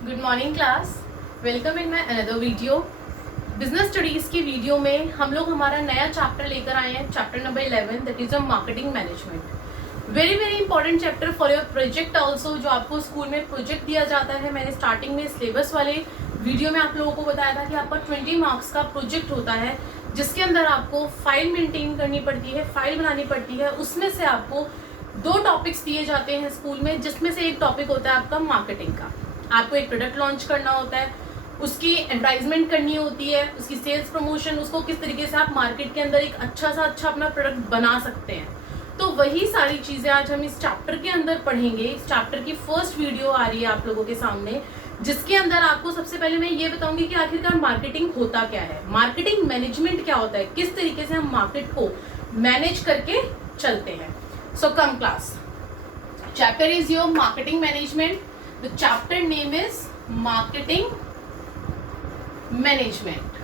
Good morning class, welcome in my another video. Business studies की video में हम लोग हमारा नया चैप्टर लेकर आए हैं, chapter number 11, that is a marketing management. Very very important chapter for your project also, जो आपको स्कूल में प्रोजेक्ट दिया जाता है। मैंने स्टार्टिंग में सिलेबस वाले वीडियो में आप लोगों को बताया था कि आपका 20 मार्क्स का प्रोजेक्ट होता है, जिसके अंदर आपको फाइल मेंटेन करनी पड़ती है, फाइल बनानी पड़ती है। उसमें से आपको 2 टॉपिक्स दिए जाते हैं स्कूल में, जिसमें से एक टॉपिक होता है आपका मार्केटिंग का। आपको एक प्रोडक्ट लॉन्च करना होता है, उसकी एडवर्टाइजमेंट करनी होती है, उसकी सेल्स प्रमोशन, उसको किस तरीके से आप मार्केट के अंदर एक अच्छा अपना प्रोडक्ट बना सकते हैं। तो वही सारी चीजें आज हम इस चैप्टर के अंदर पढ़ेंगे। इस चैप्टर की फर्स्ट वीडियो आ रही है आप लोगों के सामने, जिसके अंदर आपको सबसे पहले मैं ये बताऊंगी कि आखिरकार मार्केटिंग होता क्या है, मार्केटिंग मैनेजमेंट क्या होता है, किस तरीके से हम मार्केट को मैनेज करके चलते हैं। So come class, chapter is your marketing management. The chapter name is Marketing Management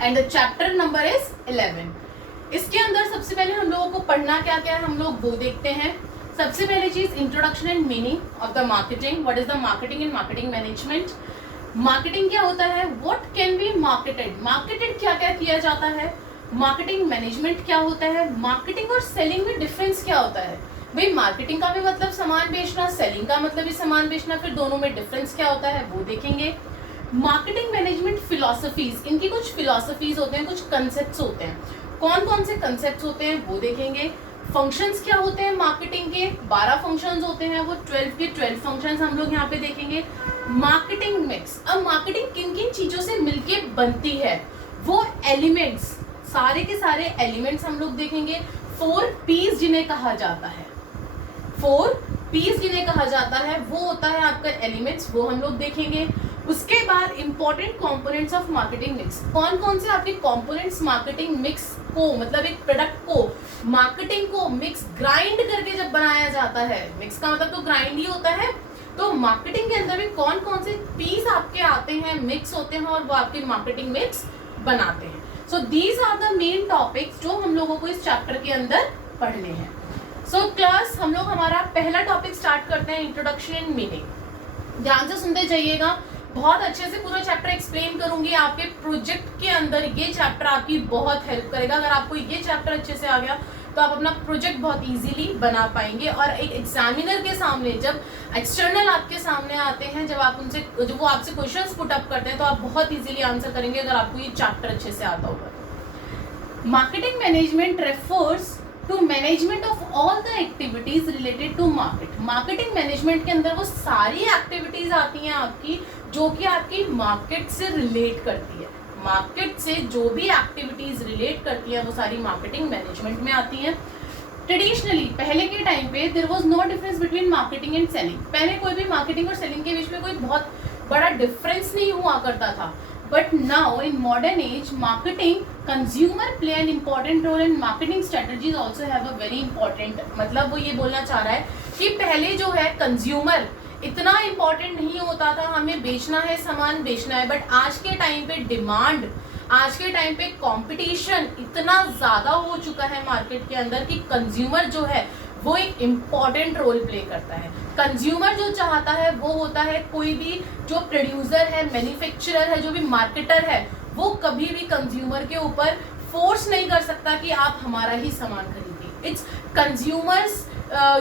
and the chapter number is 11. इसके अंदर सबसे पहले हम लोगों को पढ़ना क्या क्या है, हम लोग वो देखते हैं। सबसे पहले चीज introduction and meaning of the marketing. What is the marketing and marketing management. Marketing क्या होता है, what can be marketed, marketed क्या क्या किया जाता है। मार्केटिंग मैनेजमेंट क्या होता है, मार्केटिंग और सेलिंग में डिफरेंस क्या होता है। भाई मार्केटिंग का भी मतलब सामान बेचना, सेलिंग का मतलब भी सामान बेचना, फिर दोनों में डिफरेंस क्या होता है वो देखेंगे। मार्केटिंग मैनेजमेंट फिलॉसफीज, इनकी कुछ फिलॉसफीज होते हैं, कुछ कंसेप्ट्स होते हैं। कौन कौन से कंसेप्ट्स होते हैं वो देखेंगे। फंक्शंस क्या होते हैं मार्केटिंग के, 12 फंक्शंस होते हैं, वो 12 के 12 फंक्शंस हम लोग यहाँ पे देखेंगे। मार्केटिंग मिक्स, अब मार्केटिंग किन किन चीजों से मिलके बनती है, वो एलिमेंट्स, सारे के सारे एलिमेंट्स हम लोग देखेंगे। 4 P's जिन्हें कहा जाता है, 4 P's जिन्हें कहा जाता है, वो होता है आपका एलिमेंट्स, वो हम लोग देखेंगे। उसके बाद important components of marketing mix, कौन कौन से आपके कंपोनेंट्स मार्केटिंग मिक्स को, मतलब एक प्रोडक्ट को, मार्केटिंग को मिक्स ग्राइंड करके जब बनाया जाता है, मिक्स का मतलब तो ग्राइंड ही होता है, तो मार्केटिंग के अंदर भी कौन कौन से पीस आपके आते हैं, मिक्स होते हैं, और वो आपके मार्केटिंग मिक्स बनाते हैं। So these are the main topics जो हम लोगों को इस चैप्टर के अंदर पढ़ने हैं। सो क्लास, हम लोग हमारा पहला टॉपिक स्टार्ट करते हैं, इंट्रोडक्शन एंड मीनिंग। ध्यान से सुनते जाइएगा, बहुत अच्छे से पूरा चैप्टर एक्सप्लेन करूंगी। आपके प्रोजेक्ट के अंदर ये चैप्टर आपकी बहुत हेल्प करेगा। अगर आपको ये चैप्टर अच्छे से आ गया तो आप अपना प्रोजेक्ट बहुत इजीली बना पाएंगे, और एक एग्जामिनर के सामने, जब एक्सटर्नल आपके सामने आते हैं, जब आप उनसे, जब वो आपसे क्वेश्चंस पुट अप करते हैं, तो आप बहुत इजीली आंसर करेंगे अगर आपको ये चैप्टर अच्छे से आता होगा। Marketing management refers to management of all the activities related to market. Marketing management के अंदर वो सारी एक्टिविटीज आती हैं आपकी, जो कि आपकी मार्केट से रिलेट करती है। मार्केट से जो भी एक्टिविटीज रिलेट करती हैं वो सारी मार्केटिंग मैनेजमेंट में आती हैं। ट्रेडिशनली, पहले के टाइम पे there was no difference between marketing and selling. पहले कोई भी मार्केटिंग और सेलिंग के बीच में कोई बहुत बड़ा डिफरेंस नहीं हुआ करता था। But now in modern age, marketing, consumer play an important role and marketing strategies also have a very important, मतलब वो ये बोलना चाह रहा है कि पहले जो है कंज्यूमर इतना इम्पोर्टेंट नहीं होता था, हमें बेचना है, सामान बेचना है, बट आज के टाइम पे डिमांड, आज के टाइम पे कंपटीशन इतना ज्यादा हो चुका है मार्केट के अंदर कि कंज्यूमर जो है वो एक इम्पॉर्टेंट रोल प्ले करता है। कंज्यूमर जो चाहता है वो होता है, कोई भी जो प्रोड्यूसर है, मैन्युफैक्चरर है, जो भी मार्केटर है, वो कभी भी कंज्यूमर के ऊपर फोर्स नहीं कर सकता कि आप हमारा ही सामान खरीदिए। इट्स कंज्यूमर्स,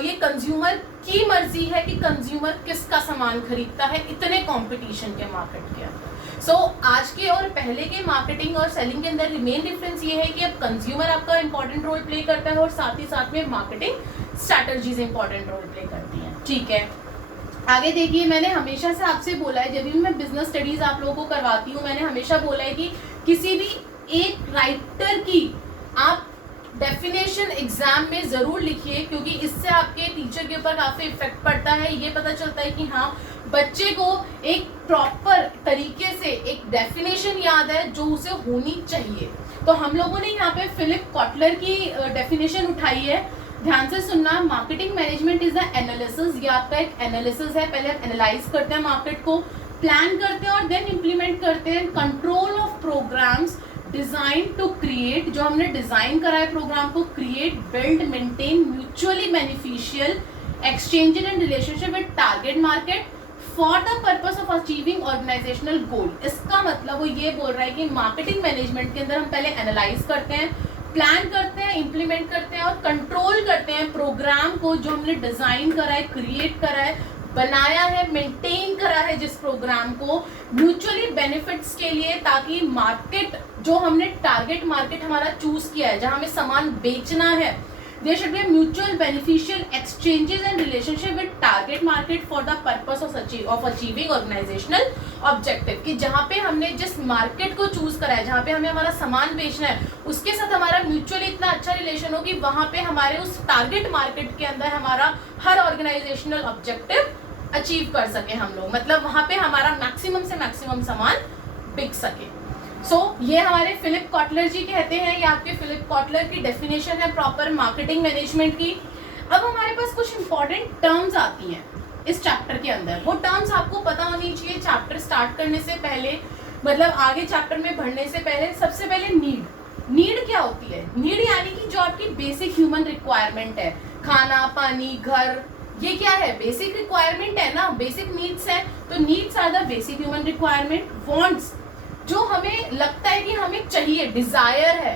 ये कंज्यूमर की मर्जी है कि कंज्यूमर किसका सामान खरीदता है, इतने कंपटीशन के मार्केट के अंदर। सो आज के और पहले के मार्केटिंग और सेलिंग के अंदर मेन डिफरेंस ये है कि अब कंज्यूमर आपका इंपॉर्टेंट रोल प्ले करता है, और साथ ही साथ में marketing strategies important role play करती हैं। ठीक है, आगे देखिए, मैंने हमेशा से आपसे बोला है, जब भी मैं बिजनेस स्टडीज आप लोगों को करवाती हूँ, मैंने हमेशा बोला है कि किसी भी एक राइटर की आप डेफिनेशन एग्जाम में जरूर लिखिए, क्योंकि इससे आपके टीचर के ऊपर काफी इफेक्ट पड़ता है। ये पता चलता है कि हाँ, बच्चे को एक प्रॉपर तरीके से एक डेफिनेशन याद है जो उसे होनी चाहिए। तो हम लोगों ने यहाँ पे फिलिप कॉटलर की डेफिनेशन उठाई है, ध्यान से सुनना। Marketing management is the analysis, ये आपका एक एनालिसिस है। पहले आप एनालाइज करते हैं मार्केट को, प्लान करते हैं और देन इम्प्लीमेंट करते हैं। Control of programmes designed to create, जो हमने डिजाइन करा है प्रोग्राम को, create, build, maintain mutually beneficial exchanging and relationship with target market for the purpose of achieving organizational goal। इसका मतलब वो ये बोल रहा है कि मार्केटिंग मैनेजमेंट के अंदर हम पहले एनालाइज करते हैं, प्लान करते हैं, इंप्लीमेंट करते हैं और कंट्रोल करते हैं प्रोग्राम को जो हमने डिजाइन करा है, क्रिएट करा है, बनाया है, मेंटेन करा है जिस प्रोग्राम को म्यूचुअली बेनिफिट्स के लिए, ताकि मार्केट जो हमने टारगेट मार्केट हमारा चूज किया है जहां हमें सामान बेचना है, there should be a mutual beneficial exchanges and relationship with target market for the purpose of achieving organizational objective। कि जहाँ पे हमने जिस मार्केट को चूज करा है, जहाँ पे हमें हमारा सामान बेचना है, उसके साथ हमारा म्यूचुअली इतना अच्छा रिलेशन हो कि वहाँ पे हमारे उस टारगेट मार्केट के अंदर हमारा हर ऑर्गेनाइजेशनल ऑब्जेक्टिव अचीव कर सके हम लोग, मतलब वहाँ पे हमारा मैक्सिमम से मैक्सिमम सामान बिक सके। ये हमारे फिलिप कॉटलर जी कहते हैं, ये आपके फिलिप कॉटलर की डेफिनेशन है प्रॉपर मार्केटिंग मैनेजमेंट की। अब हमारे पास कुछ इंपॉर्टेंट टर्म्स आती हैं इस चैप्टर के अंदर, वो टर्म्स आपको पता होनी चाहिए चैप्टर स्टार्ट करने से पहले, मतलब आगे चैप्टर में बढ़ने से पहले। सबसे पहले नीड क्या होती है? नीड यानी कि जो आपकी बेसिक ह्यूमन रिक्वायरमेंट है, खाना, पानी, घर, ये क्या है? बेसिक रिक्वायरमेंट है ना, बेसिक नीड्स है। तो needs are the basic human requirement. Wants, जो हमें लगता है कि हमें चाहिए, डिजायर है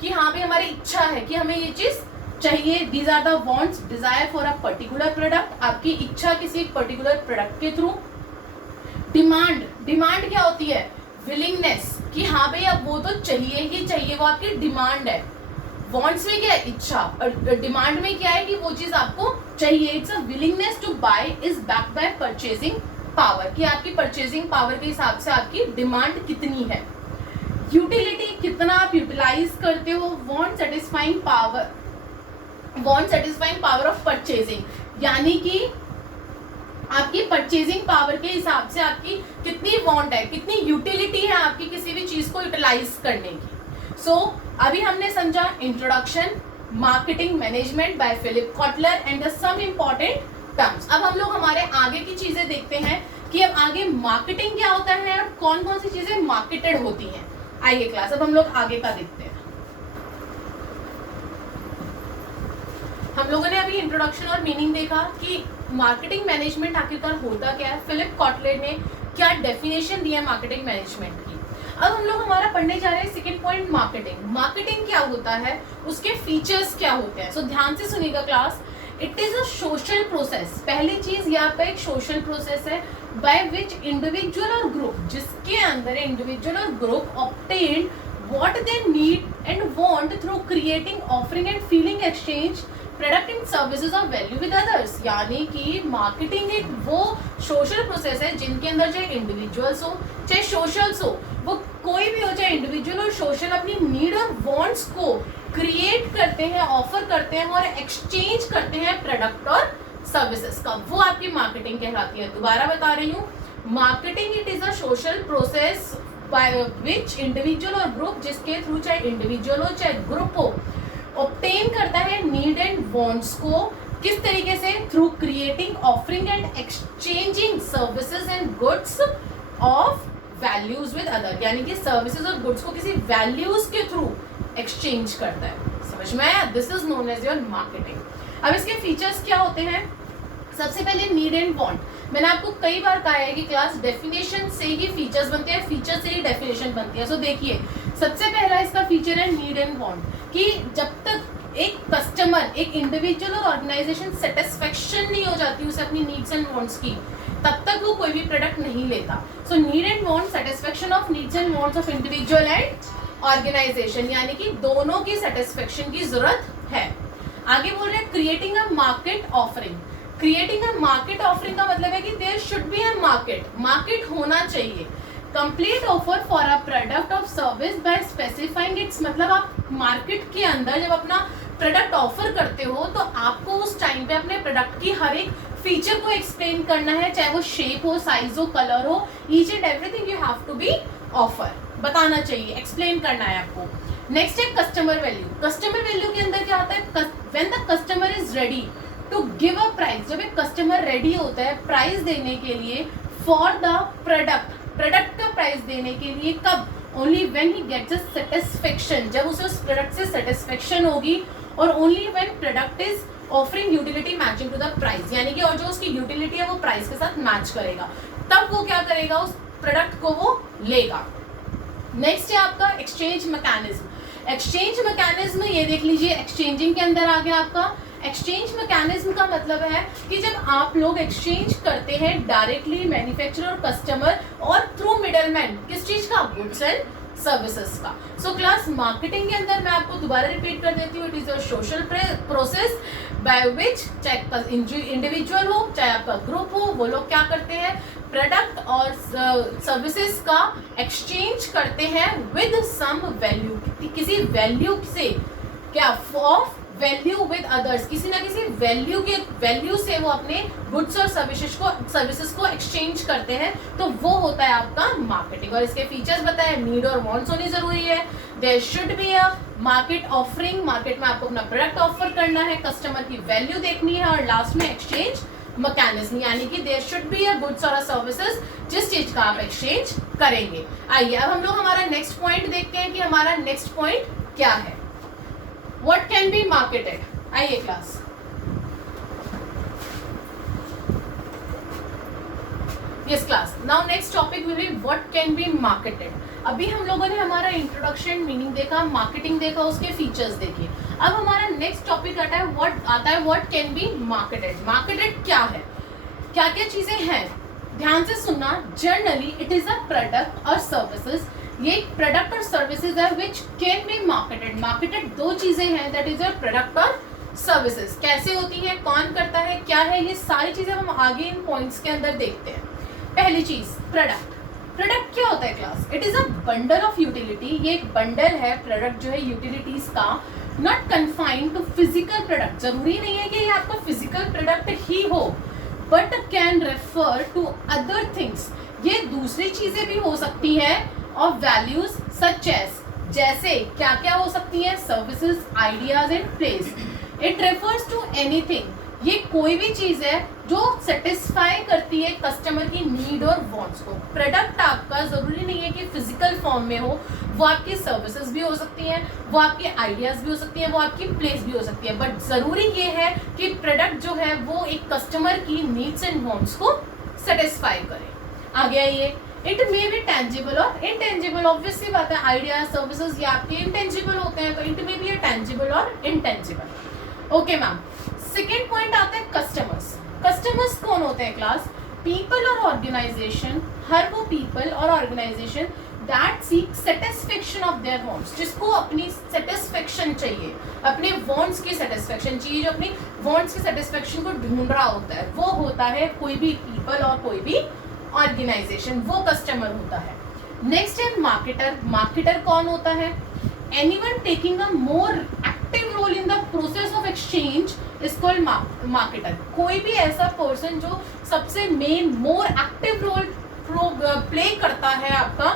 कि हाँ भाई हमारी इच्छा है कि हमें ये चीज चाहिए, these are the wants, desire for a particular product, आपकी इच्छा किसी एक पर्टिकुलर प्रोडक्ट के थ्रू। डिमांड क्या होती है? विलिंगनेस, कि हाँ भाई अब वो तो चाहिए ही चाहिए, वो आपकी डिमांड है। वांट्स में क्या है? इच्छा, और डिमांड में क्या है कि वो चीज आपको चाहिए। It's a willingness to buy is backed by purchasing power, कि आपकी परचेजिंग पावर के हिसाब से आपकी डिमांड कितनी है। यूटिलिटी, कितना आप यूटिलाइज करते हो। Want satisfying power of purchasing, यानी कि आपकी परचेजिंग पावर के हिसाब से आपकी कितनी वांट है, कितनी यूटिलिटी है आपकी किसी भी चीज को यूटिलाइज करने की। अभी हमने समझा introduction marketing management by Philip Kotler and some important terms. अब हम लोग हमारे आगे की चीजें देखते हैं कि अब आगे मार्केटिंग क्या होता है और कौन कौन सी चीजें मार्केटेड होती हैं। आइए क्लास, अब हम लोग आगे का देखते हैं। हम लोगों ने अभी इंट्रोडक्शन और मीनिंग देखा कि मार्केटिंग मैनेजमेंट आखिरकार होता क्या है, फिलिप कॉटलर ने क्या डेफिनेशन दिया मार्केटिंग मैनेजमेंट की। अब हम लोग हमारा पढ़ने जा रहे हैं सेकंड पॉइंट, मार्केटिंग क्या होता है, उसके फीचर्स क्या होते हैं। सो ध्यान से सुनिएगा class. It is a social process. पहली चीज यहाँ पे एक सोशल प्रोसेस है बाय विच इंडिविजुअल और ग्रुप, जिसके अंदर इंडिविजुअल और group obtain what they need and want through creating, offering and feeling exchange product and services of value with others. यानी कि मार्केटिंग एक वो सोशल प्रोसेस है जिनके अंदर चाहे इंडिविजुअल्स हो चाहे सोशल्स हो, वो कोई भी हो, चाहे इंडिविजुअल और सोशल, अपनी नीड और वांट्स को क्रिएट करते हैं, ऑफर करते हैं और एक्सचेंज करते हैं प्रोडक्ट और सर्विसेज का, वो आपकी मार्केटिंग कहलाती है। दोबारा बता रही हूँ, marketing it is a social process by which individual और ग्रुप, जिसके थ्रू चाहे इंडिविजुअल हो चाहे ग्रुप हो, ऑब्टेन करता है नीड एंड वांट्स को। किस तरीके से? Through creating, offering and exchanging services and goods of values with other, यानी कि सर्विसेज और गुड्स को किसी वैल्यूज के थ्रू एक्सचेंज करता है। समझ में आया? This is known as your marketing. अब इसके फीचर्स क्या होते हैं? सबसे पहले नीड एंड वांट। मैंने आपको कई बार कहा है कि क्लास डेफिनेशन से ही फीचर्स बनते हैं, फीचर से ही डेफिनेशन बनती है। सो देखिए, सबसे पहला इसका फीचर है नीड एंड वांट, कि जब तक एक कस्टमर, एक इंडिविजुअल और ऑर्गेनाइजेशन सेटिस्फेक्शन नहीं हो जाती उसे अपनी नीड्स एंड वांट्स की, तब तक वो कोई भी प्रोडक्ट नहीं लेता। So need and want, satisfaction of needs and wants of individual and organisation, यानी कि दोनों की सेटिस्फेक्शन की जरूरत है। आगे बोल रहे हैं creating a market offering. Creating a market offering का मतलब है कि there should be a market होना चाहिए। Complete offer for a product of service by specifying its, मतलब आप मार्केट के अंदर जब अपना प्रोडक्ट ऑफर करते हो तो आपको उस टाइम पे अपने प्रोडक्ट की हर एक फीचर को एक्सप्लेन करना है, चाहे वो शेप हो, साइज हो, कलर हो, each and everything you have to be offer, बताना चाहिए, एक्सप्लेन करना है आपको। नेक्स्ट है कस्टमर वैल्यू। कस्टमर वैल्यू के अंदर क्या होता है? When the customer is ready to give a price, जब एक कस्टमर रेडी होता है प्राइस देने के लिए फॉर द प्रोडक्ट का प्राइस देने के लिए, कब? Only when he gets a satisfaction, जब उसे उस प्रोडक्ट से सेटिस्फेक्शन होगी, और only when product is offering utility matching to the price, यानी कि और जो उसकी यूटिलिटी है वो प्राइस के साथ मैच करेगा, तब वो क्या करेगा, उस प्रोडक्ट को वो लेगा। नेक्स्ट है आपका एक्सचेंज मैकेनिज्म। एक्सचेंज मैकेनिज्म ये देख लीजिए, एक्सचेंजिंग के अंदर आ गया आपका। एक्सचेंज मैकेनिज्म का मतलब है कि जब आप लोग एक्सचेंज करते हैं डायरेक्टली मैन्युफैक्चरर और कस्टमर और थ्रू मिडलमैन, किस चीज का, गुड्स एंड सर्विसेज का। सो क्लास मार्केटिंग के अंदर मैं आपको दोबारा रिपीट कर देती हूँ, it is a social process by which, चाहे इंडिविजुअल हो चाहे आपका ग्रुप हो, वो लोग क्या करते हैं, प्रोडक्ट और सर्विसेज का एक्सचेंज करते हैं विद सम वैल्यू, किसी वैल्यू से, क्या, ऑफ वैल्यू विद अदर्स, किसी ना किसी वैल्यू से वो अपने गुड्स और सर्विसेज को एक्सचेंज करते हैं, तो वो होता है आपका मार्केटिंग। और इसके फीचर्स बताए, नीड और वांट्स होनी जरूरी है, there should be a market offering, market में आपको अपना प्रोडक्ट ऑफर करना है, कस्टमर की वैल्यू देखनी है, और लास्ट में एक्सचेंज मैकेनिज्म, यानी कि there should be a goods और सर्विसेज जिस चीज का आप एक्सचेंज करेंगे। आइए अब हम लोग हमारा नेक्स्ट पॉइंट देखते हैं कि हमारा नेक्स्ट पॉइंट क्या है, व्हाट कैन बी मार्केटेड। आइए class, yes class, now next topic will be what can be marketed. अभी हम लोगों ने हमारा इंट्रोडक्शन, मीनिंग देखा, मार्केटिंग देखा, उसके फीचर्स देखे। अब हमारा नेक्स्ट टॉपिक आता है what can be marketed. Marketed क्या है, क्या क्या चीजें हैं, ध्यान से सुनना। Generally it is a product और सर्विसेज, ये प्रोडक्ट और सर्विसेज है which can be marketed. Marketed दो चीजें हैं, दैट इज अ प्रोडक्ट और सर्विसेज। कैसे होती है, कौन करता है, क्या है, ये सारी चीजें हम आगे इन पॉइंट्स के अंदर देखते हैं। पहली चीज प्रोडक्ट। प्रोडक्ट क्या होता है class, it is a bundle of utility, ये एक बंडल है प्रोडक्ट जो है यूटिलिटीज का, not confined to physical product. जरूरी नहीं है कि ये आपका फिजिकल प्रोडक्ट ही हो, but can refer to other things, ये दूसरी चीजें भी हो सकती है, और वैल्यूज सच एज, जैसे क्या क्या हो सकती है, services, ideas and place. It refers to anything, ये कोई भी चीज है जो सेटिस्फाई करती है कस्टमर की नीड और वांट्स को। प्रोडक्ट आपका जरूरी नहीं है कि फिजिकल फॉर्म में हो, वो आपकी सर्विसेज भी हो सकती हैं, वो आपके आइडियाज भी हो सकती हैं, वो आपकी प्लेस भी हो सकती है, बट जरूरी ये है कि प्रोडक्ट जो है वो एक कस्टमर की नीड्स एंड वांट्स को सेटिस्फाई करे। आगे आइए, इट मे बी टेंजिबल और इनटेंजिबल। ऑब्वियसली बात है, आइडिया सर्विसेज ये आपके इनटेंजिबल होते हैं, तो इट मे बी टेंजिबल और intangible. Okay ma'am, second point आता है कस्टमर्स। कस्टमर्स कौन होते हैं क्लास, पीपल और ऑर्गेनाइजेशन, हर वो पीपल और organisation that seek satisfaction of their wants, जिसको अपनी सेटिस्फेक्शन चाहिए, अपने वांट्स की सेटिस्फेक्शन चाहिए, जो अपनी वांट्स की सेटिस्फेक्शन को ढूंढ रहा होता है, वो होता है कोई भी पीपल और कोई भी ऑर्गेनाइजेशन, वो कस्टमर होता है। नेक्स्ट है मार्केटर। मार्केटर कौन होता है, anyone taking a more active role in the process of exchange is called marketer. कोई भी ऐसा पर्सन जो सबसे main more active role play करता है आपका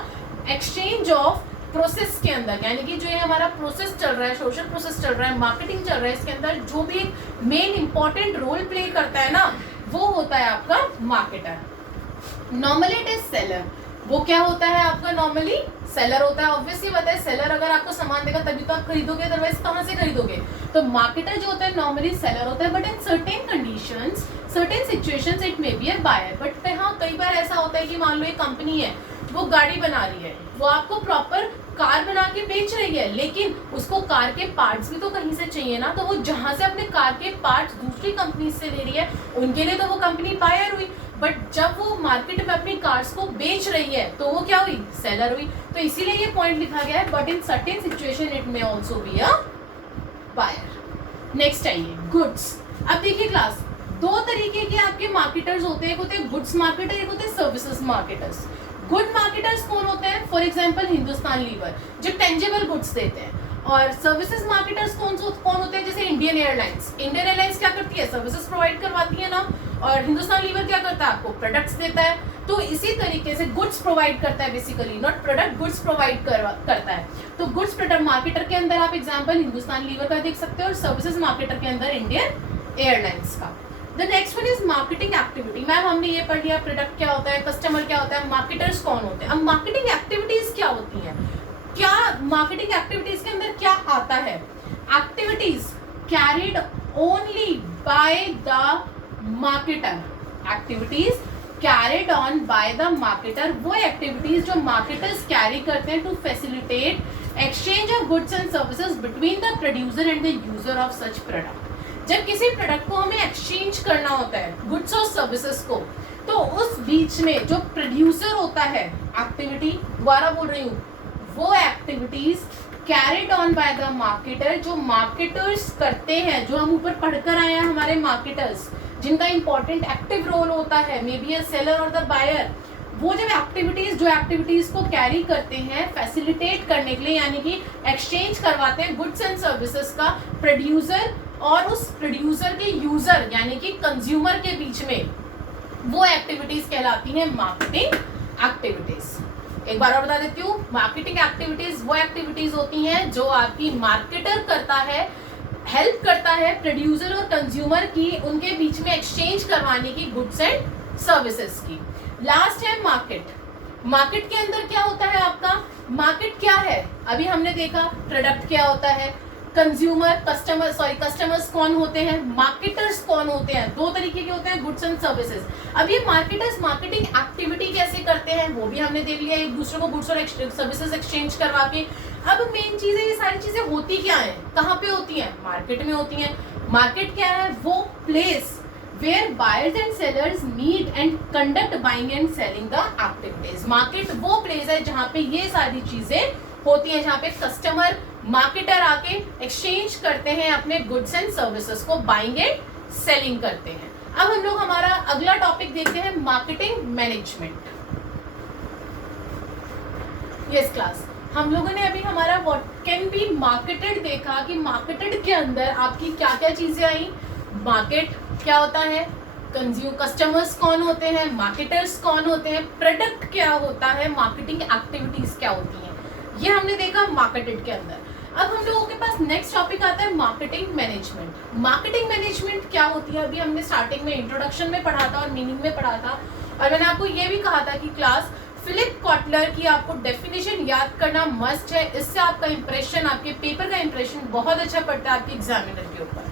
एक्सचेंज ऑफ प्रोसेस के अंदर, यानी कि जो ये हमारा प्रोसेस चल रहा है, सोशल प्रोसेस चल रहा है, मार्केटिंग चल रहा है, इसके अंदर जो भी एक मेन इंपॉर्टेंट रोल प्ले करता है ना, वो होता है आपका marketer. Normally it is seller. वो क्या होता है आपका, नॉर्मली सेलर होता है। ऑब्वियसली बात है, सेलर अगर आपको सामान देगा तभी तो आप खरीदोगे, अदरवाइज कहाँ से खरीदोगे। तो मार्केटर जो होता है नॉर्मली सेलर होता है, but in certain conditions, certain situations it may be a buyer. But हाँ, कई बार ऐसा होता है कि मान लो एक कंपनी है, वो गाड़ी बना रही है, वो आपको प्रॉपर कार बना के बेच रही है, लेकिन उसको कार के पार्ट्स भी तो कहीं से चाहिए ना, तो वो जहां से अपने कार के पार्ट्स दूसरी कंपनी से ले रही है, उनके लिए तो वो कंपनी बायर हुई, बट जब वो मार्केट में अपनी कार्स को बेच रही है तो वो क्या हुई, सेलर हुई। तो इसीलिए ये पॉइंट लिखा गया है, but in certain situation it may also be a buyer. Next आइए, गुड्स। अब देखिए क्लास, दो तरीके के आपके मार्केटर्स होते हैं, एक होते हैं गुड्स मार्केटर, एक होते हैं सर्विसेज मार्केटर्स। गुड मार्केटर्स कौन होते हैं, फॉर एग्जाम्पल हिंदुस्तान लीवर जो टेंजिबल गुड्स देते हैं, और सर्विसेज मार्केटर्स कौन होते हैं, जैसे इंडियन एयरलाइंस। इंडियन एयरलाइंस क्या करती है, सर्विसेज प्रोवाइड करवाती है ना, और हिंदुस्तान लीवर क्या करता है, आपको प्रोडक्ट्स देता है। तो इसी तरीके से गुड्स प्रोवाइड करता है, basically not product, goods provide करता है। तो गुड्स प्रोडक्ट मार्केटर के अंदर आप एग्जांपल हिंदुस्तान लीवर का देख सकते हो, और सर्विसेज मार्केटर के अंदर इंडियन एयरलाइंस का। The next one is marketing activity. Ma'am हमने ये पढ़ लिया, प्रोडक्ट क्या होता है, कस्टमर क्या होता है, मार्केटर्स कौन होते हैं। अब मार्केटिंग एक्टिविटीज क्या होती हैं, क्या मार्केटिंग एक्टिविटीज के अंदर क्या आता है, activities carried only by the marketer. Activities carried on by the marketer, वो एक्टिविटीज जो मार्केटर्स कैरी करते हैं to facilitate exchange of goods and services between the producer and the user of such product. जब किसी product को हमें exchange करना होता है गुड्स और सर्विसेज को, तो उस बीच में जो प्रोड्यूसर होता है, एक्टिविटी दोबारा बोल रही हूँ, वो activities carried on by the marketer, जो मार्केटर्स करते हैं, जो हम ऊपर पढ़कर आए हैं हमारे मार्केटर्स, जिनका इंपॉर्टेंट एक्टिव रोल होता है, मे बी अ सेलर और द बायर, वो जब एक्टिविटीज को कैरी करते हैं फैसिलिटेट करने के लिए, यानी कि एक्सचेंज करवाते हैं गुड्स एंड सर्विसेज का प्रोड्यूसर और उस प्रोड्यूसर के यूजर यानी कि कंज्यूमर के बीच में, वो एक्टिविटीज कहलाती हैं मार्केटिंग एक्टिविटीज। एक बार और बता देती हूँ, मार्केटिंग एक्टिविटीज वो एक्टिविटीज होती हैं जो आपकी मार्केटर करता है, हेल्प करता है प्रोड्यूसर और कंज्यूमर की, उनके बीच में एक्सचेंज करवाने की गुड्स एंड सर्विसेज की। लास्ट है मार्केट। मार्केट के अंदर क्या होता है आपका, मार्केट क्या है, अभी हमने देखा प्रोडक्ट क्या होता है, कंज्यूमर कस्टमर्स कौन होते हैं, मार्केटर्स कौन होते हैं, दो तरीके के होते हैं गुड्स एंड सर्विसेज। अब ये मार्केटर्स मार्केटिंग एक्टिविटी कैसे करते हैं वो भी हमने देख लिया, एक दूसरे को गुड्स और सर्विसेज एक्सचेंज करवा के। अब मेन चीज है, ये सारी चीजें होती क्या है, कहाँ पे होती हैं, मार्केट में होती हैं। मार्केट क्या है, वो place where buyers and sellers meet and conduct buying and selling the activities। Market वो प्लेस है जहाँ पे ये सारी चीजें होती हैं, जहाँ पे कस्टमर मार्केटर आके एक्सचेंज करते हैं अपने गुड्स एंड सर्विसेज को, बाइंग एंड सेलिंग करते हैं। अब हम लोग हमारा अगला टॉपिक देखते हैं, मार्केटिंग मैनेजमेंट। यस क्लास, हम लोगों ने अभी हमारा व्हाट कैन बी मार्केटेड देखा कि मार्केटेड के अंदर आपकी क्या क्या चीजें आई। मार्केट क्या होता है, कस्टमर्स कौन होते हैं, मार्केटर्स कौन होते हैं, प्रोडक्ट क्या होता है, मार्केटिंग एक्टिविटीज क्या होती हैं, ये हमने देखा मार्केटेड के अंदर। अब हम लोगों के पास नेक्स्ट टॉपिक आता है मार्केटिंग मैनेजमेंट। मार्केटिंग मैनेजमेंट क्या होती है, अभी हमने स्टार्टिंग में इंट्रोडक्शन में पढ़ा था और मीनिंग में पढ़ा था, और मैंने आपको ये भी कहा था कि क्लास फिलिप कॉटलर की आपको डेफिनेशन याद करना मस्ट है, इससे आपका इंप्रेशन, आपके पेपर का इंप्रेशन बहुत अच्छा पड़ता है आपके एग्जामिनर के ऊपर।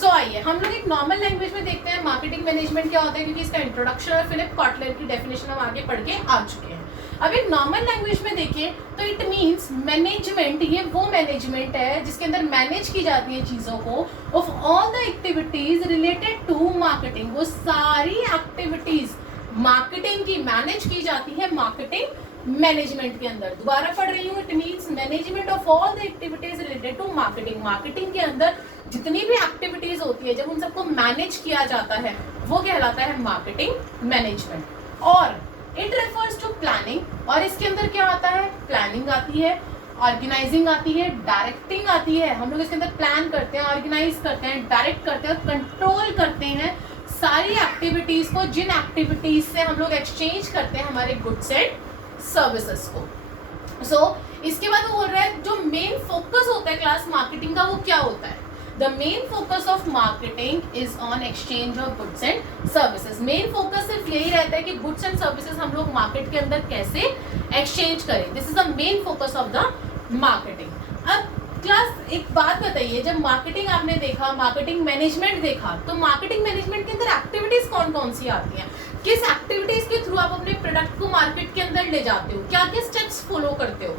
सो आइए हम लोग एक नॉर्मल लैंग्वेज में देखते हैं मार्केटिंग मैनेजमेंट क्या होता है, क्योंकि इसका इंट्रोडक्शन और फिलिप कॉटलर की डेफिनेशन हम आगे पढ़ के आ चुके हैं। अब एक नॉर्मल लैंग्वेज में देखिए तो इट मीन्स मैनेजमेंट, ये वो मैनेजमेंट है जिसके अंदर मैनेज की जाती है चीज़ों को, of all the activities related to marketing, वो सारी एक्टिविटीज मार्केटिंग की मैनेज की जाती है मार्केटिंग मैनेजमेंट के अंदर। दोबारा पढ़ रही हूँ, it means management of all the activities related to marketing. Marketing के अंदर जितनी भी एक्टिविटीज होती है, जब उन सबको मैनेज किया जाता है वो कहलाता है मार्केटिंग मैनेजमेंट। और इट रेफर्स टू प्लानिंग, और इसके अंदर क्या आता है, प्लानिंग आती है, ऑर्गेनाइजिंग आती है, डायरेक्टिंग आती है। हम लोग इसके अंदर प्लान करते हैं, ऑर्गेनाइज करते हैं, डायरेक्ट करते हैं और कंट्रोल करते हैं सारी एक्टिविटीज को, जिन एक्टिविटीज से हम लोग एक्सचेंज करते हैं हमारे गुड्स एंड सर्विसेज को। सो इसके बाद वो बोल रहा है जो मेन फोकस होता है क्लास मार्केटिंग का, वो क्या होता है, the main focus of marketing is on exchange of goods and services. Main focus सिर्फ यही रहता है कि गुड्स एंड सर्विसेज हम लोग मार्केट के अंदर कैसे एक्सचेंज करें, this is the main focus of the marketing. अब क्लास एक बात बताइए, जब मार्केटिंग आपने देखा, मार्केटिंग मैनेजमेंट देखा, तो मार्केटिंग मैनेजमेंट के अंदर एक्टिविटीज कौन कौन सी आती हैं, किस एक्टिविटीज के थ्रू आप अपने प्रोडक्ट को मार्केट के अंदर ले जाते हो, क्या क्या स्टेप्स फॉलो करते हो।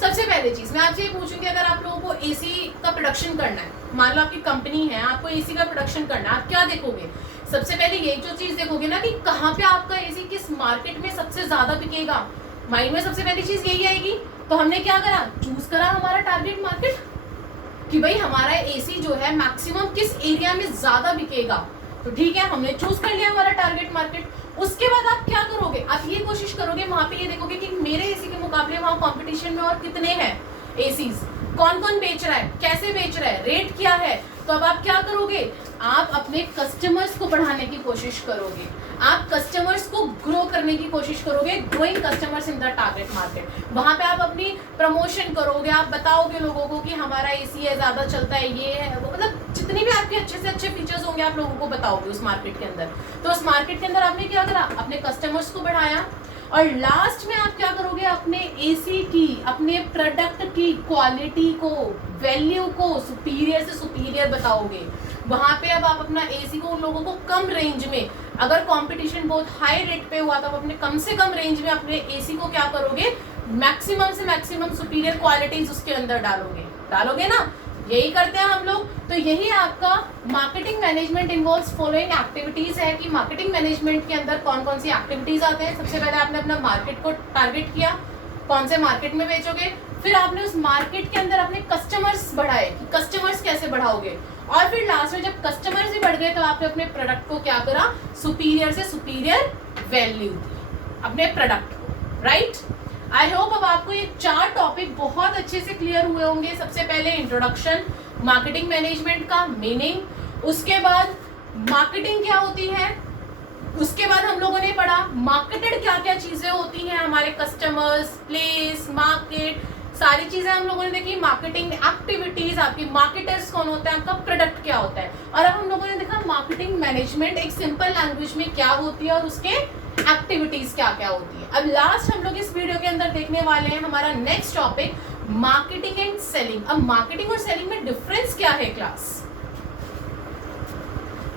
सबसे पहले चीज मैं आपसे ये पूछूंगी, अगर आप लोगों को एसी का प्रोडक्शन करना है, मान लो आपकी कंपनी है, आपको एसी का प्रोडक्शन करना है, आप क्या देखोगे, सबसे पहले यही जो चीज देखोगे ना कि कहाँ पे आपका एसी किस मार्केट में सबसे ज्यादा बिकेगा, माइंड में सबसे पहली चीज यही आएगी। तो हमने क्या करा, चूज करा हमारा टारगेट मार्केट कि भाई हमारा एसी जो है मैक्सिमम किस एरिया में ज्यादा बिकेगा, तो ठीक है हमने चूज कर लिया हमारा टारगेट मार्केट। उसके बाद आप क्या करोगे, आप ये कोशिश करोगे वहां पे ये देखोगे कि मेरे एसी के मुकाबले वहां कंपटीशन में और कितने हैं एसीज, कौन कौन बेच रहा है, कैसे बेच रहा है, रेट क्या है। तो अब आप क्या करोगे, आप अपने कस्टमर्स को बढ़ाने की कोशिश करोगे, आप कस्टमर्स को ग्रो करने की कोशिश करोगे, growing customers in the target market. वहां पे आप अपनी प्रमोशन करोगे, आप बताओगे लोगों को कि हमारा एसी है, ज्यादा चलता है, ये है वो, मतलब जितनी भी आपके अच्छे से अच्छे फीचर्स होंगे आप लोगों को बताओगे उस मार्केट के अंदर। तो उस मार्केट के अंदर आपने क्या करा, अपने कस्टमर्स को बढ़ाया, और लास्ट में आप क्या करोगे, अपने एसी की, अपने प्रोडक्ट की क्वालिटी को, वैल्यू को सुपीरियर से सुपीरियर बताओगे। वहाँ पे अब आप अपना एसी को उन लोगों को कम रेंज में, अगर कंपटीशन बहुत हाई रेट पे हुआ तो आप अपने कम से कम रेंज में अपने एसी को क्या करोगे, मैक्सिमम से मैक्सिमम सुपीरियर क्वालिटीज उसके अंदर डालोगे ना, यही करते हैं हम लोग। तो यही आपका marketing management involves following activities है कि मार्केटिंग मैनेजमेंट के अंदर कौन कौन सी एक्टिविटीज आते हैं। सबसे पहले आपने अपना मार्केट को टारगेट किया, कौन से मार्केट में बेचोगे, फिर आपने उस मार्केट के अंदर अपने कस्टमर्स बढ़ाए कि कस्टमर्स कैसे बढ़ाओगे, और फिर लास्ट में जब कस्टमर्स भी बढ़ गए तो आपने अपने प्रोडक्ट को क्या करा, सुपीरियर से सुपीरियर वैल्यू दी अपने प्रोडक्ट को, राइट। आई होप अब आपको ये 4 टॉपिक बहुत अच्छे से क्लियर हुए होंगे। सबसे पहले इंट्रोडक्शन मार्केटिंग मैनेजमेंट का मीनिंग, उसके बाद मार्केटिंग क्या होती है, उसके बाद हम लोगों ने पढ़ा मार्केटेड क्या क्या चीजें होती हैं, हमारे कस्टमर्स, प्लेस, मार्केट, सारी चीजें हम लोगों ने देखी। मार्केटिंग एक्टिविटीज, आपकी मार्केटर्स कौन होता है, आपका प्रोडक्ट क्या होता है, और अब हम लोगों ने देखा मार्केटिंग मैनेजमेंट एक सिंपल लैंग्वेज में क्या होती है और उसके एक्टिविटीज क्या क्या होती है। अब लास्ट हम लोग इस वीडियो के अंदर देखने वाले हैं हमारा next topic marketing and selling. अब मार्केटिंग और सेलिंग में डिफरेंस क्या है क्लास,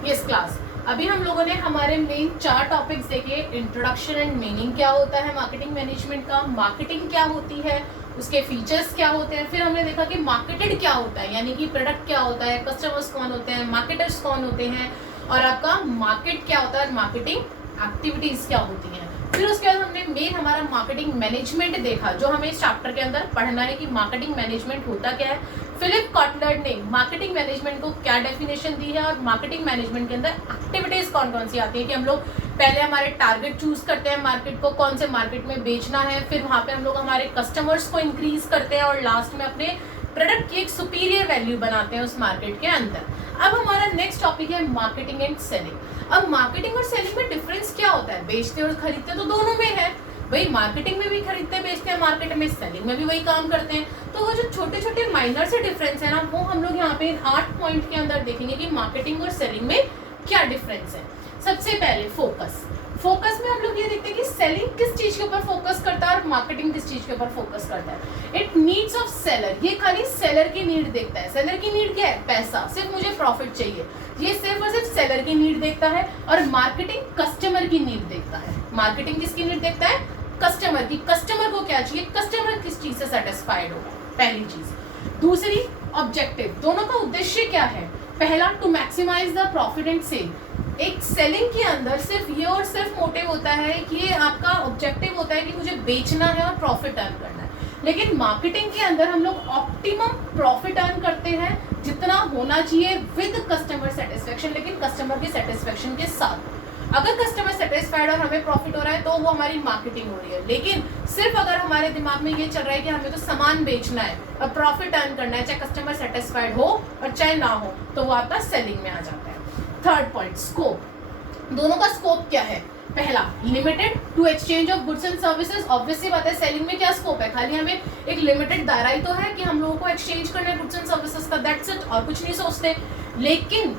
यस क्लास। अभी हम लोगों ने हमारे मेन 4 टॉपिक्स देखे, इंट्रोडक्शन एंड मीनिंग क्या होता है मार्केटिंग मैनेजमेंट का, मार्केटिंग क्या होती है, उसके फीचर्स क्या होते हैं, फिर हमने देखा कि मार्केटेड क्या होता है यानी कि प्रोडक्ट क्या होता है, कस्टमर्स कौन होते हैं, मार्केटर्स कौन होते हैं, और आपका मार्केट क्या होता है, मार्केटिंग एक्टिविटीज क्या होती हैं। फिर उसके बाद हमने मेन हमारा मार्केटिंग मैनेजमेंट देखा, जो हमें इस चैप्टर के अंदर पढ़ना है कि मार्केटिंग मैनेजमेंट होता क्या है। फिलिप कॉटलर ने मार्केटिंग मैनेजमेंट को क्या डेफिनेशन दी है, और मार्केटिंग मैनेजमेंट के अंदर एक्टिविटीज कौन कौन सी आती है कि हम लोग पहले हमारे टारगेट चूज करते हैं मार्केट को, कौन से मार्केट में बेचना है, फिर वहाँ पे हम लोग हमारे कस्टमर्स को इंक्रीज करते हैं, और लास्ट में अपने प्रोडक्ट की एक सुपीरियर वैल्यू बनाते हैं उस मार्केट के अंदर। अब हमारा नेक्स्ट टॉपिक है मार्केटिंग एंड सेलिंग। अब मार्केटिंग और सेलिंग में डिफरेंस क्या होता है, बेचते और खरीदते तो दोनों में है, वही मार्केटिंग में भी खरीदते बेचते हैं, मार्केट में सेलिंग में भी वही काम करते हैं। तो वो जो छोटे छोटे माइनर से डिफरेंस है ना, वो हम लोग यहाँ पे 8 पॉइंट के अंदर देखेंगे कि मार्केटिंग और सेलिंग में क्या डिफरेंस है। सबसे पहले फोकस में हम लोग ये देखते हैं कि सेलिंग किस चीज के ऊपर फोकस करता है और मार्केटिंग किस चीज के ऊपर फोकस करता है। इट नीड्स ऑफ सेलर, ये खाली सेलर की नीड देखता है। सेलर की नीड क्या है, पैसा, सिर्फ मुझे प्रॉफिट चाहिए, ये सिर्फ और सिर्फ सेलर की नीड देखता है। और मार्केटिंग कस्टमर की नीड देखता है। मार्केटिंग किसकी नीड देखता है, कस्टमर की, कस्टमर को क्या चाहिए, कस्टमर किस चीज से सेटिस्फाइड होगा, पहली चीज। दूसरी ऑब्जेक्टिव, दोनों का उद्देश्य क्या है, पहला to maximise the profit and sale. एक सेलिंग के अंदर सिर्फ ये और सिर्फ मोटिव होता है कि ये आपका ऑब्जेक्टिव होता है कि मुझे बेचना है और प्रॉफिट अर्न करना है। लेकिन मार्केटिंग के अंदर हम लोग ऑप्टिमम प्रॉफिट अर्न करते हैं जितना होना चाहिए विद कस्टमर सेटिस्फेक्शन, लेकिन कस्टमर की सेटिस्फेक्शन के साथ। अगर कस्टमर सेटिस्फाइड और हमें प्रॉफिट हो रहा है तो वो हमारी मार्केटिंग हो रही है। लेकिन सिर्फ अगर हमारे दिमाग में ये चल रहा है कि हमें तो सामान बेचना है और प्रॉफिट अर्न करना है, चाहे कस्टमर सेटिस्फाइड हो और चाहे ना हो, तो वो आपका सेलिंग में आ जाता है। Third point, scope. दोनों का स्कोप क्या है, पहला limited to exchange of goods and services. Obviously बात है, सेलिंग में क्या स्कोप है, खाली हमें एक लिमिटेड दायरा ही तो है कि हम लोगों को एक्सचेंज करना है गुड्स एंड सर्विसेज का, दैट्स इट, और कुछ नहीं सोचते। लेकिन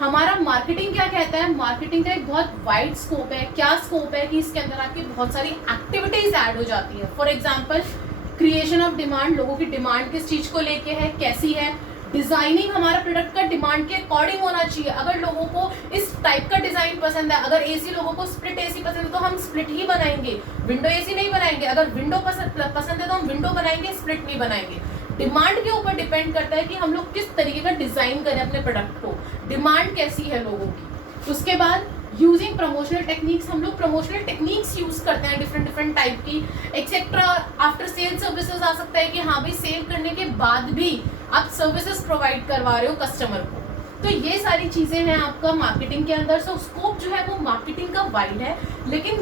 हमारा मार्केटिंग क्या कहता है, मार्केटिंग का एक बहुत वाइड स्कोप है। क्या स्कोप है कि इसके अंदर आपकी बहुत सारी एक्टिविटीज ऐड हो जाती है। For example creation of demand, लोगों की डिमांड किस चीज को लेके है, कैसी है। डिजाइनिंग, हमारा प्रोडक्ट का डिमांड के अकॉर्डिंग होना चाहिए। अगर लोगों को इस टाइप का डिजाइन पसंद है, अगर एसी लोगों को स्प्लिट एसी पसंद है तो हम स्प्लिट ही बनाएंगे, विंडो एसी नहीं बनाएंगे। अगर विंडो पसंद है तो हम विंडो बनाएंगे, स्प्लिट नहीं बनाएंगे। डिमांड के ऊपर डिपेंड करता है कि हम लोग किस तरीके का डिजाइन करें अपने प्रोडक्ट को, डिमांड कैसी है लोगों की। उसके बाद यूजिंग प्रमोशनल टेक्निक्स, हम लोग प्रमोशनल टेक्निक्स यूज करते हैं डिफरेंट टाइप की, एक्सेट्रा। आफ्टर सेल सर्विसेज आ सकता है कि हाँ भाई सेल करने के बाद भी आप सर्विसेज प्रोवाइड करवा रहे हो कस्टमर को। तो ये सारी चीजें हैं आपका मार्केटिंग के अंदर। सो स्कोप जो है वो मार्केटिंग का वाइड है, लेकिन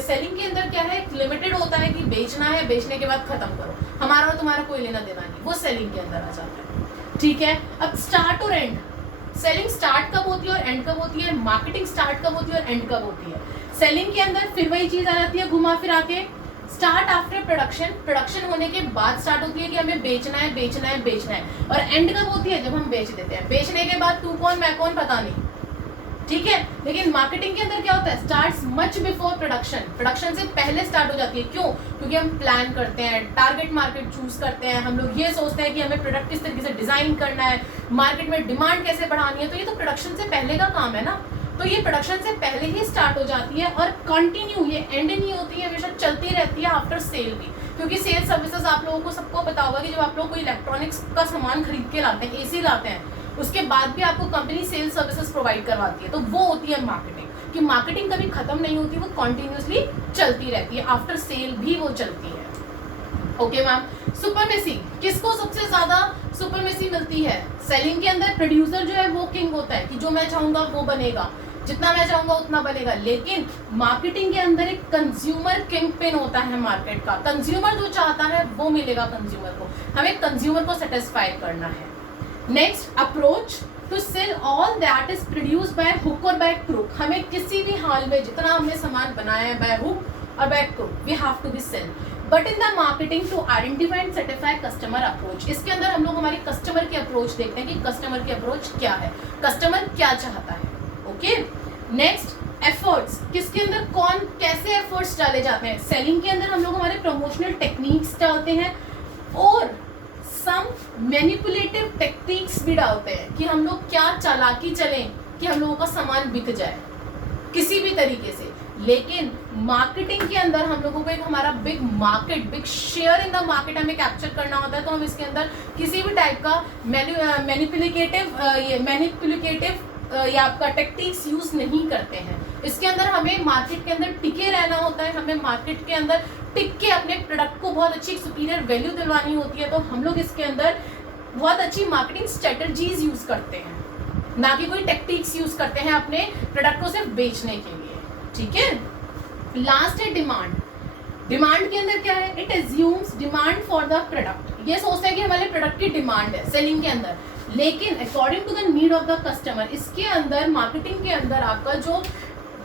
सेलिंग के अंदर क्या है, लिमिटेड होता है कि बेचना है, बेचने के बाद खत्म करो, हमारा और तुम्हारा कोई लेना देना नहीं, वो सेलिंग के अंदर आ जाता है। ठीक है, अब स्टार्ट और एंड, सेलिंग स्टार्ट कब होती है और एंड कब होती है, मार्केटिंग स्टार्ट कब होती है और एंड कब होती है। सेलिंग के अंदर फिर वही चीज आ जाती है घुमा फिरा के, स्टार्ट आफ्टर प्रोडक्शन, प्रोडक्शन होने के बाद स्टार्ट होती है कि हमें बेचना है बेचना है बेचना है। और एंड कब होती है, जब हम बेच देते हैं। बेचने के बाद तू कौन मैं कौन पता नहीं, ठीक है। लेकिन मार्केटिंग के अंदर क्या होता है, starts much before production, production से पहले स्टार्ट हो जाती है। क्यों? क्योंकि हम प्लान करते हैं, टारगेट मार्केट चूज करते हैं, हम लोग ये सोचते हैं कि हमें प्रोडक्ट किस तरीके से डिजाइन करना है, मार्केट में डिमांड कैसे बढ़ानी है, तो ये तो प्रोडक्शन से पहले का काम है ना। तो ये प्रोडक्शन से पहले ही स्टार्ट हो जाती है और कंटिन्यू, ये एंड नहीं होती है, हमेशा चलती रहती है आफ्टर सेल भी। क्योंकि सेल सर्विसेज आप लोगों को सबको पता होगा कि जब आप लोग कोई इलेक्ट्रॉनिक्स का सामान खरीद के लाते हैं, एसी लाते हैं, उसके बाद भी आपको कंपनी सेल सर्विसेज प्रोवाइड करवाती है, तो वो होती है मार्केटिंग। कि मार्केटिंग कभी खत्म नहीं होती, वो कंटिन्यूसली चलती रहती है, आफ्टर सेल भी वो चलती है। Okay ma'am. सुपरमेसी, किसको सबसे ज्यादा सुपरमेसी मिलती है? सेलिंग के अंदर प्रोड्यूसर जो है वो किंग होता है कि जो मैं चाहूंगा वो बनेगा, जितना मैं चाहूंगा उतना बनेगा। लेकिन मार्केटिंग के अंदर एक कंज्यूमर किंग पिन होता है मार्केट का। कंज्यूमर जो चाहता है वो मिलेगा कंज्यूमर को, हमें कंज्यूमर को सेटिस्फाई करना है। Next, approach to sell all that is produced by hook और बाय क्रूक। हमें किसी भी हाल में जितना हमने सामान बनाया है बाय हुक और by crook, we have to be sell. But in the marketing to identify and certify customer approach, इसके अंदर हम लोग हमारी कस्टमर की अप्रोच देखते हैं कि कस्टमर की अप्रोच क्या है, कस्टमर क्या चाहता है। ओके। नेक्स्ट, एफर्ट्स, किसके अंदर कौन कैसे एफर्ट्स डाले जाते हैं? सेलिंग के अंदर हम लोग हमारे प्रमोशनल टेक्निक्स डालते हैं और सम मैनिपुलेटिव टेक्निक्स भी डालते हैं कि हम लोग क्या चालाकी चलें कि हम लोगों का सामान बिक जाए किसी भी तरीके से। लेकिन मार्केटिंग के अंदर हम लोगों को एक हमारा big market, big share in the market हमें कैप्चर करना होता है, तो हम इसके अंदर किसी भी टाइप का मैनिपुलेटिव या आपका टेक्टिक्स यूज नहीं करते हैं। इसके अंदर हमें मार्केट के अंदर टिके रहना होता है, हमें मार्केट के अंदर टिक के अपने प्रोडक्ट को बहुत अच्छी सुपीरियर वैल्यू दिलवानी होती है। तो हम लोग इसके अंदर बहुत अच्छी मार्केटिंग स्ट्रेटजीज यूज करते हैं, ना कि कोई टेक्टिक्स यूज करते हैं अपने प्रोडक्ट को सिर्फ बेचने के लिए। ठीक है। लास्ट है डिमांड। डिमांड के अंदर क्या है? It assumes demand for the product. ये सोचता है कि हमारे प्रोडक्ट की डिमांड है सेलिंग के अंदर, लेकिन according to the need of the customer, इसके अंदर मार्केटिंग के अंदर आपका जो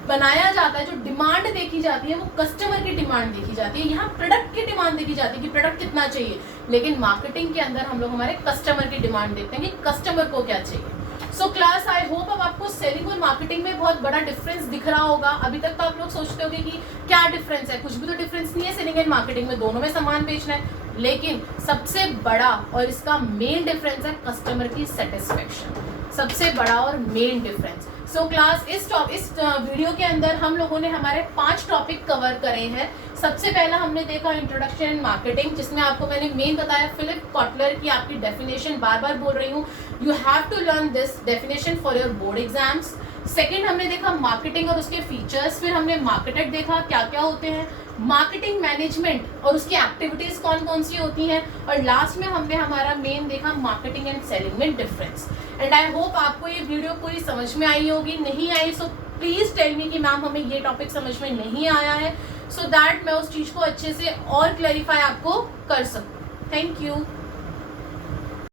बनाया जाता है, जो डिमांड देखी जाती है, वो कस्टमर की डिमांड देखी जाती है। यहाँ प्रोडक्ट की डिमांड देखी जाती है कि प्रोडक्ट कितना चाहिए, लेकिन मार्केटिंग के अंदर हम लोग हमारे कस्टमर की डिमांड देखते हैं कि कस्टमर को क्या चाहिए। सो क्लास, आई होप अब आपको सेलिंग और मार्केटिंग में बहुत बड़ा डिफरेंस दिख रहा होगा। अभी तक तो आप लोग सोचते होंगे कि क्या डिफरेंस है, कुछ भी तो डिफरेंस नहीं है सेलिंग एंड मार्केटिंग में, दोनों में सामान बेचना है। लेकिन सबसे बड़ा और इसका मेन डिफरेंस है कस्टमर की सेटिस्फेक्शन, सबसे बड़ा और मेन डिफरेंस। सो क्लास, इस वीडियो के अंदर हम लोगों ने हमारे 5 टॉपिक कवर करे हैं। सबसे पहला हमने देखा इंट्रोडक्शन इन मार्केटिंग, जिसमें आपको मैंने मेन बताया फिलिप कॉटलर की आपकी डेफिनेशन, बार बार बोल रही हूँ, you have to learn this definition for your board exams. Second हमने देखा मार्केटिंग और उसके फीचर्स, फिर हमने मार्केटर देखा क्या क्या होते हैं, मार्केटिंग मैनेजमेंट और उसकी एक्टिविटीज कौन कौन सी होती हैं, और लास्ट में हमने हमारा मेन देखा मार्केटिंग एंड सेलिंग में डिफरेंस। एंड आई होप आपको ये वीडियो पूरी समझ में आई होगी। नहीं आई सो प्लीज टेल मी कि मैम हमें ये टॉपिक समझ में नहीं आया है, सो दैट मैं उस चीज को अच्छे से और क्लैरिफाई आपको कर सकूं। Thank you.